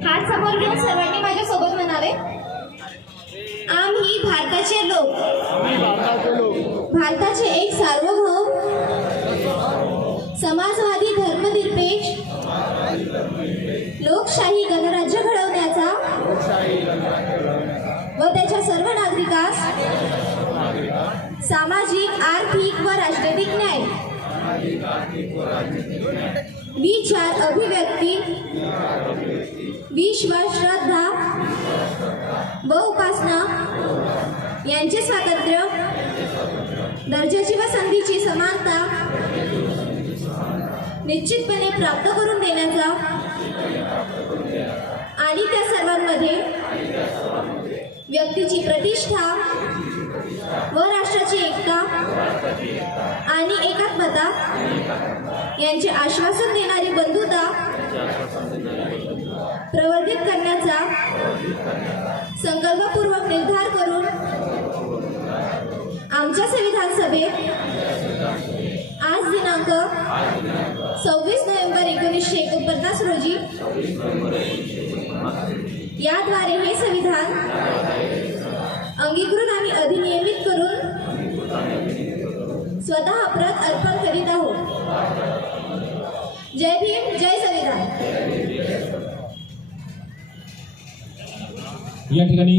हात समोर घेऊन सर्वांनी माझ्या सोबत म्हणावे, आम्ही भारताचे लोक, भारताचे एक सार्वभौम समाजवादी धर्मनिरपेक्ष लोकशाही गणराज्य घडवण्याचा व त्याच्या सर्व नागरिकास सामाजिक, आर्थिक व राजनैतिक न्याय, विचार, अभिव्यक्ती, विश्वास, श्रद्धा व उपासना यांचे स्वातंत्र्य, दर्जाची व संधीची समानता निश्चितपणे प्राप्त करून देण्याचा आणि त्या सर्वांमध्ये व्यक्तीची प्रतिष्ठा व राष्ट्राची एकता आणि एकात्मता यांचे आश्वासन देणारी बंधुता प्रवर्धित करण्याचा संकल्पपूर्वक निर्धार करून आमच्या संविधान सभेत आज दिनांक 26 नोव्हेंबर 1949 रोजी याद्वारे हे संविधान अंगीकृत आणि अधिनियमित करून स्वतः प्रत अर्पण करीत आहोत. जय भीम, जय संविधान. या ठिकाणी